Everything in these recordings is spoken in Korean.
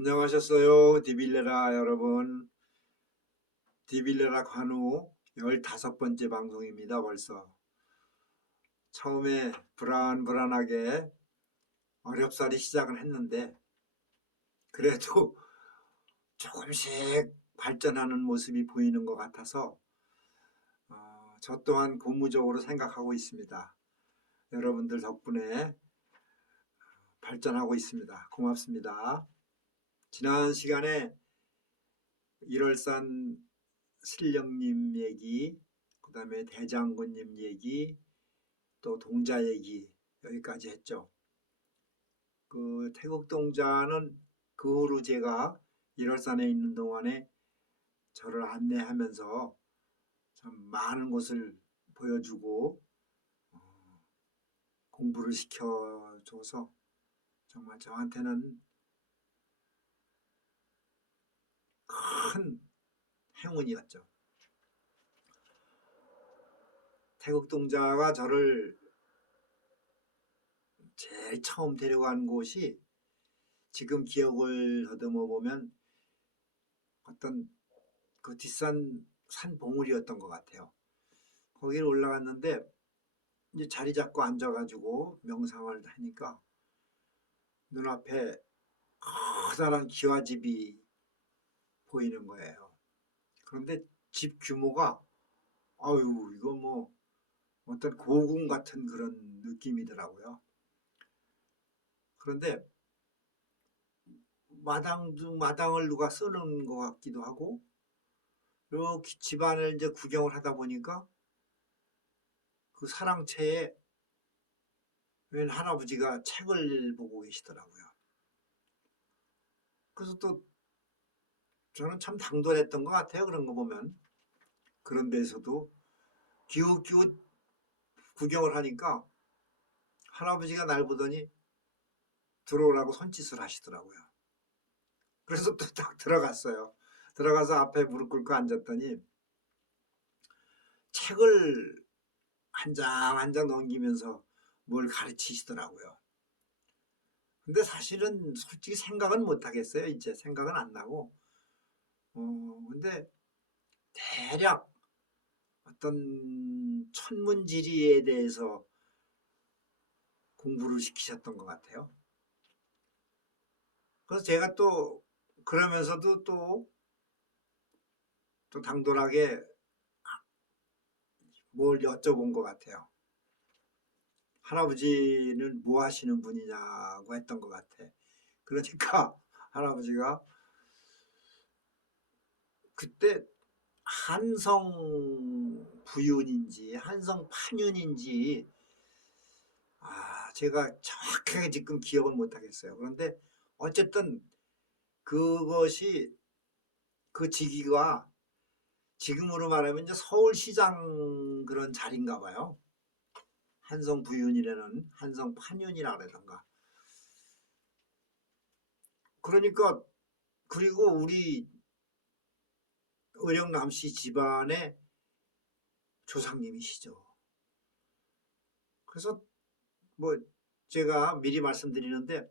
안녕하셨어요. 디빌레라 여러분. 디빌레라 관우 15번째 방송입니다. 벌써. 처음에 불안불안하게 어렵사리 시작을 했는데 그래도 조금씩 발전하는 모습이 보이는 것 같아서 저 또한 고무적으로 생각하고 있습니다. 여러분들 덕분에 발전하고 있습니다. 고맙습니다. 지난 시간에 일월산 신령님 얘기, 그 다음에 대장군님 얘기, 또 동자 얘기 여기까지 했죠. 그 태국 동자는 그 후로 제가 일월산에 있는 동안에 저를 안내하면서 참 많은 곳을 보여주고 공부를 시켜줘서 정말 저한테는 큰 행운이었죠. 태국 동자가 저를 제일 처음 데려간 곳이 지금 기억을 더듬어 보면 어떤 그 뒷산 산봉우리였던 것 같아요. 거기를 올라갔는데 이제 자리 잡고 앉아가지고 명상을 하니까 눈앞에 커다란 기와집이 보이는 거예요. 그런데 집 규모가 아유 이거 뭐 어떤 고궁 같은 그런 느낌이더라고요. 그런데 마당을 누가 쓰는 것 같기도 하고 이렇게 집안을 이제 구경을 하다 보니까 그 사랑채에 웬 할아버지가 책을 보고 계시더라고요. 그래서 또 저는 참 당돌했던 것 같아요. 그런 거 보면. 그런 데서도 기웃기웃 구경을 하니까 할아버지가 날 보더니 들어오라고 손짓을 하시더라고요. 그래서 또 딱 들어갔어요. 들어가서 앞에 무릎 꿇고 앉았더니 책을 한 장 한 장 넘기면서 뭘 가르치시더라고요. 근데 사실은 솔직히 생각은 못 하겠어요. 이제 생각은 안 나고. 근데 대략 어떤 천문지리에 대해서 공부를 시키셨던 것 같아요. 그래서 제가 또 그러면서도 또 당돌하게 뭘 여쭤본 것 같아요. 할아버지는 뭐 하시는 분이냐고 했던 것 같아. 그러니까 할아버지가 그때 한성 부윤인지 한성 판윤인지 제가 정확하게 지금 기억을 못 하겠어요. 그런데 어쨌든 그것이 그 직위가 지금으로 말하면 이제 서울시장 그런 자리인가 봐요. 한성 부윤이라는 한성 판윤이라 그러던가. 그러니까 그리고 우리 의령남씨 집안의 조상님이시죠. 그래서 뭐 제가 미리 말씀드리는데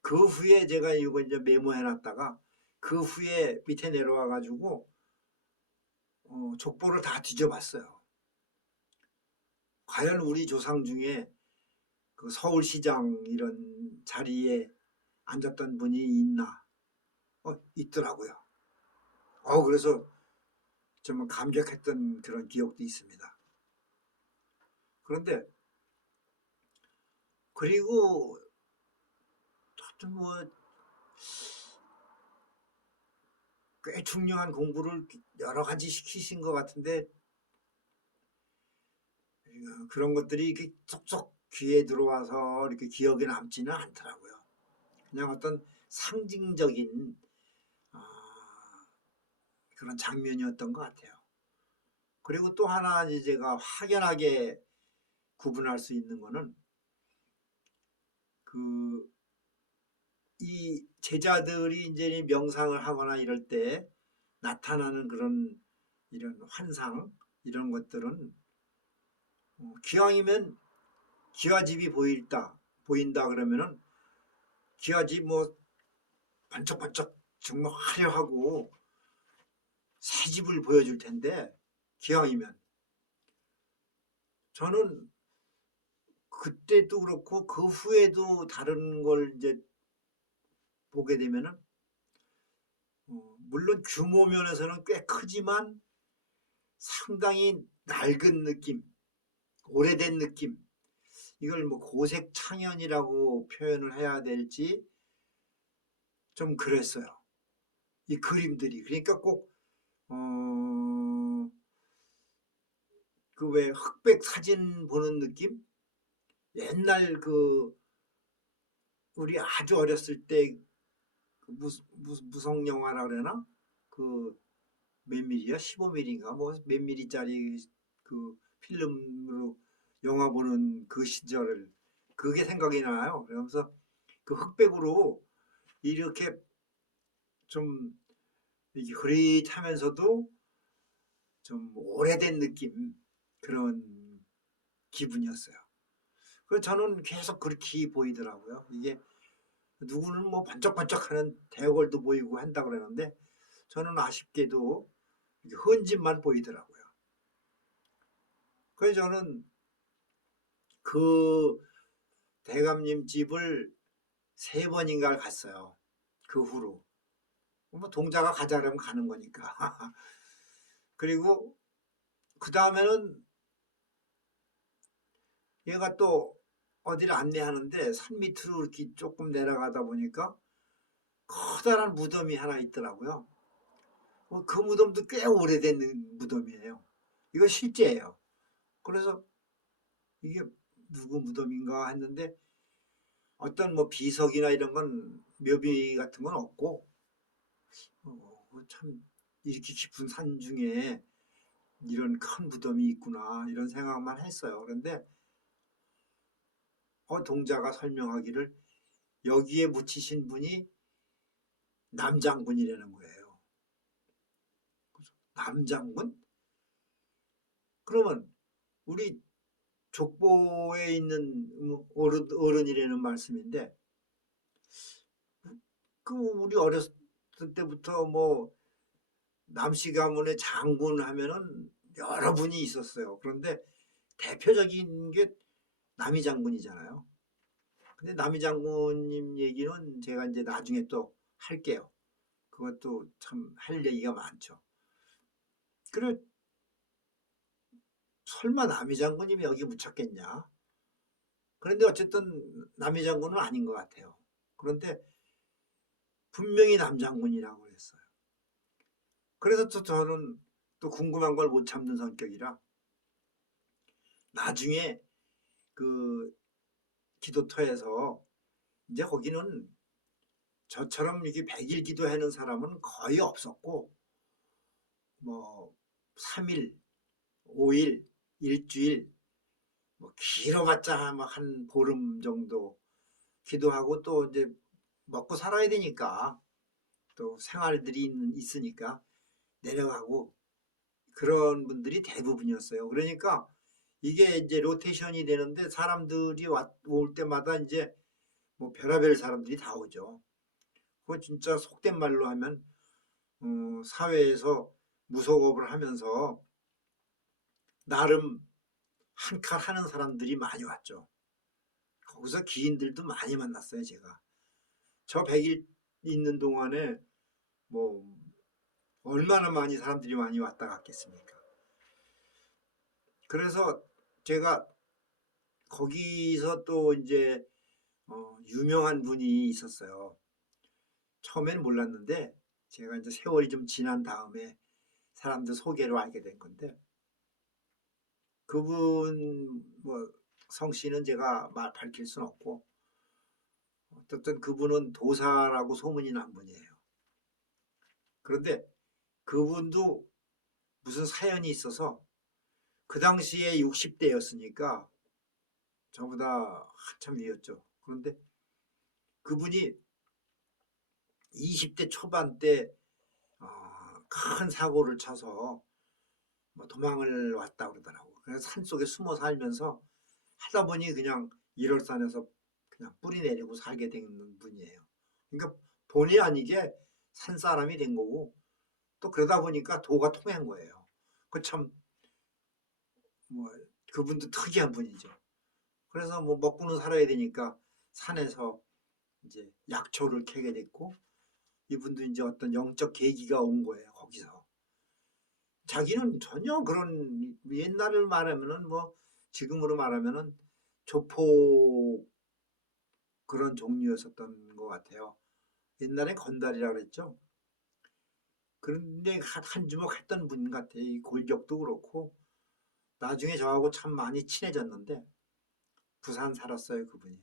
그 후에 제가 이거 이제 메모해놨다가 그 후에 밑에 내려와 가지고 족보를 다 뒤져봤어요. 과연 우리 조상 중에 그 서울시장 이런 자리에 앉았던 분이 있나? 있더라고요. 그래서 정말 감격했던 그런 기억도 있습니다. 그런데 그리고 하여튼 뭐 꽤 중요한 공부를 여러 가지 시키신 것 같은데 그런 것들이 이렇게 쏙쏙 귀에 들어와서 이렇게 기억에 남지는 않더라고요. 그냥 어떤 상징적인 그런 장면이었던 것 같아요. 그리고 또 하나 제가 확연하게 구분할 수 있는 거는 이 제자들이 이제 명상을 하거나 이럴 때 나타나는 그런 이런 환상 이런 것들은 기왕이면 기와집이 보인다 그러면은 기와집 뭐 반짝반짝 정말 화려하고 새 집을 보여줄 텐데 기왕이면 저는 그때도 그렇고 그 후에도 다른 걸 이제 보게 되면은 물론 규모 면에서는 꽤 크지만 상당히 낡은 느낌, 오래된 느낌, 이걸 뭐 고색 창현이라고 표현을 해야 될지 좀 그랬어요. 이 그림들이 그러니까 꼭 그 왜 흑백 사진 보는 느낌? 옛날 그 우리 아주 어렸을 때 무성 영화라 그러나 그 몇 밀리야? 15mm인가 뭐 몇 밀리짜리 그 필름으로 영화 보는 그 시절을 그게 생각이 나요. 그러면서 그 흑백으로 이렇게 좀 이게 흐릿하면서도 좀 오래된 느낌 그런 기분이었어요. 그래서 저는 계속 그렇게 보이더라고요. 이게 누구는 뭐 반짝반짝하는 대궐도 보이고 한다 그러는데 저는 아쉽게도 헌집만 보이더라고요. 그래서 저는 그 대감님 집을 3번인가 갔어요. 그 후로. 뭐 동자가 가자 그러면 가는 거니까. 그리고 그 다음에는 얘가 또 어디를 안내하는데 산 밑으로 이렇게 조금 내려가다 보니까 커다란 무덤이 하나 있더라고요. 그 무덤도 꽤 오래된 무덤이에요. 이거 실제예요. 그래서 이게 누구 무덤인가 했는데 어떤 뭐 비석이나 이런 건 묘비 같은 건 없고 참 이렇게 깊은 산 중에 이런 큰 무덤이 있구나 이런 생각만 했어요. 그런데 동자가 설명하기를 여기에 묻히신 분이 남장군이라는 거예요. 남장군? 그러면 우리 족보에 있는 어른이라는 말씀인데 그 우리 어렸을 때부터 뭐 남씨 가문의 장군 하면은 여러 분이 있었어요. 그런데 대표적인 게 남이 장군이잖아요. 근데 남이 장군님 얘기는 제가 이제 나중에 또 할게요. 그것도 참 할 얘기가 많죠. 그래 설마 남이 장군님이 여기 묻혔겠냐? 그런데 어쨌든 남이 장군은 아닌 것 같아요. 그런데 분명히 남장군이라고 했어요. 그래서 또 저는 또 궁금한 걸 못 참는 성격이라 나중에 그 기도터에서 이제 거기는 저처럼 이렇게 100일 기도하는 사람은 거의 없었고 뭐 3일, 5일, 일주일 뭐 길어봤자 한 보름 정도 기도하고 또 이제 먹고 살아야 되니까 또 생활들이 있으니까 내려가고 그런 분들이 대부분이었어요. 그러니까 이게 이제 로테이션이 되는데 사람들이 올 때마다 이제 뭐 별의별 사람들이 다 오죠. 그거 진짜 속된 말로 하면 사회에서 무속업을 하면서 나름 한 칼 하는 사람들이 많이 왔죠. 거기서 기인들도 많이 만났어요, 제가. 저 100일 있는 동안에 뭐 얼마나 많이 사람들이 많이 왔다 갔겠습니까? 그래서 제가 거기서 또 이제 유명한 분이 있었어요. 처음에는 몰랐는데 제가 이제 세월이 좀 지난 다음에 사람들 소개로 알게 된 건데 그분 뭐 성씨는 제가 밝힐 수는 없고 어쨌든 그분은 도사라고 소문이 난 분이에요. 그런데 그분도 무슨 사연이 있어서 그 당시에 60대였으니까 저보다 한참 위였죠. 그런데 그분이 20대 초반 때 큰 사고를 쳐서 뭐 도망을 왔다 그러더라고. 그래서 산속에 숨어 살면서 하다 보니 그냥 일월산에서 그냥 뿌리 내리고 살게 된 분이에요. 그러니까 본의 아니게 산 사람이 된 거고 또 그러다 보니까 도가 통한 거예요. 그 참 뭐 그분도 특이한 분이죠. 그래서 뭐 먹고는 살아야 되니까 산에서 이제 약초를 캐게 됐고 이분도 이제 어떤 영적 계기가 온 거예요. 거기서 자기는 전혀 그런 옛날을 말하면은 뭐 지금으로 말하면은 조폭 그런 종류였었던 것 같아요. 옛날에 건달이라 그랬죠. 그런데 한 주먹 했던 분 같아. 이 골격도 그렇고 나중에 저하고 참 많이 친해졌는데 부산 살았어요 그분이.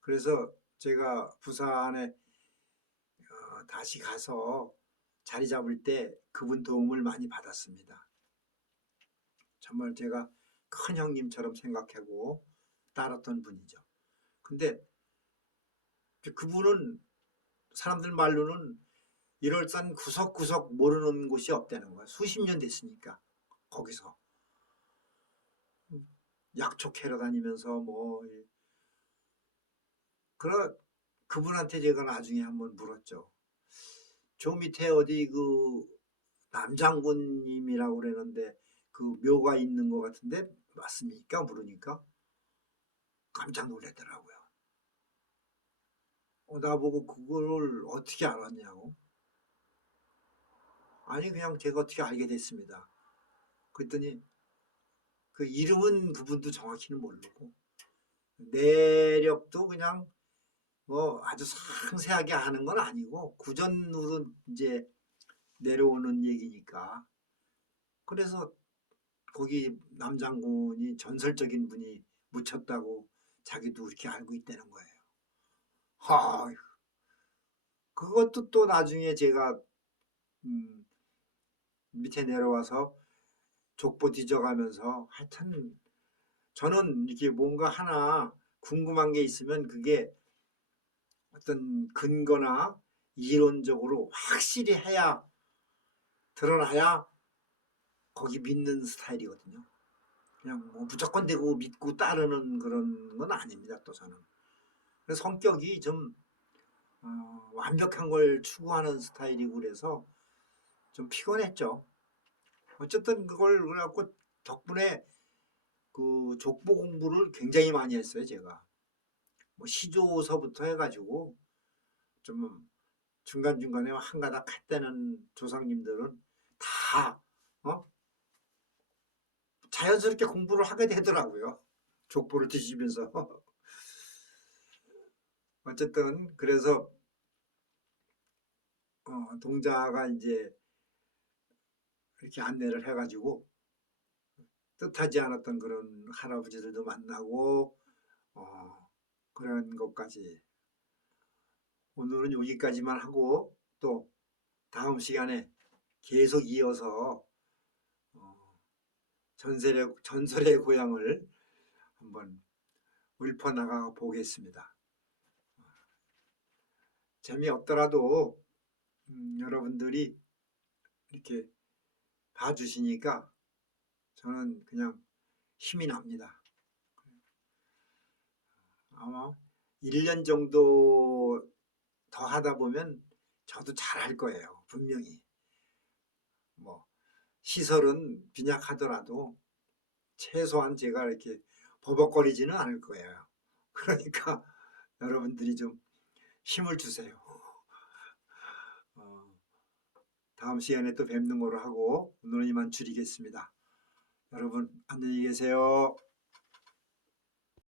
그래서 제가 부산에 다시 가서 자리 잡을 때 그분 도움을 많이 받았습니다. 정말 제가 큰 형님처럼 생각하고 따랐던 분이죠. 근데 그분은 사람들 말로는 일월산 구석구석 모르는 곳이 없다는 거야. 수십 년 됐으니까 거기서 약초 캐러 다니면서 뭐 그분한테 제가 나중에 한번 물었죠. 저 밑에 어디 그 남장군님이라고 그러는데 그 묘가 있는 것 같은데 맞습니까? 물으니까 깜짝 놀랐더라고요. 나보고 그걸 어떻게 알았냐고. 아니 그냥 제가 어떻게 알게 됐습니다. 그랬더니 그 이름은 그분도 정확히는 모르고 내력도 그냥 뭐 아주 상세하게 아는 건 아니고 구전으로 이제 내려오는 얘기니까 그래서 거기 남장군이 전설적인 분이 묻혔다고 자기도 이렇게 알고 있다는 거예요. 하, 그것도 또 나중에 제가 음, 밑에 내려와서 족보 뒤져가면서 하여튼 저는 이렇게 뭔가 하나 궁금한 게 있으면 그게 어떤 근거나 이론적으로 확실히 해야 드러나야 거기 믿는 스타일이거든요. 그냥 뭐 무조건 되고 믿고 따르는 그런 건 아닙니다. 또 저는 그래서 성격이 좀 완벽한 걸 추구하는 스타일이고 그래서 좀 피곤했죠. 어쨌든 그걸 그래갖고 덕분에 그 족보 공부를 굉장히 많이 했어요. 제가 뭐 시조서부터 해가지고 좀 중간중간에 한 가닥 했다는 조상님들은 다 자연스럽게 공부를 하게 되더라고요. 족보를 뒤지면서. 어쨌든 그래서 동자가 이제 이렇게 안내를 해가지고 뜻하지 않았던 그런 할아버지들도 만나고 그런 것까지 오늘은 여기까지만 하고 또 다음 시간에 계속 이어서 전설의 고향을 한번 읊어나가 보겠습니다. 재미없더라도 여러분들이 이렇게 봐주시니까 저는 그냥 힘이 납니다. 아마 1년 정도 더 하다 보면 저도 잘할 거예요. 분명히. 뭐 시설은 빈약하더라도 최소한 제가 이렇게 버벅거리지는 않을 거예요. 그러니까 여러분들이 좀 힘을 주세요. 어, 다음 시간에 또 뵙는 거로 하고 오늘은 이만 줄이겠습니다. 여러분 안녕히 계세요.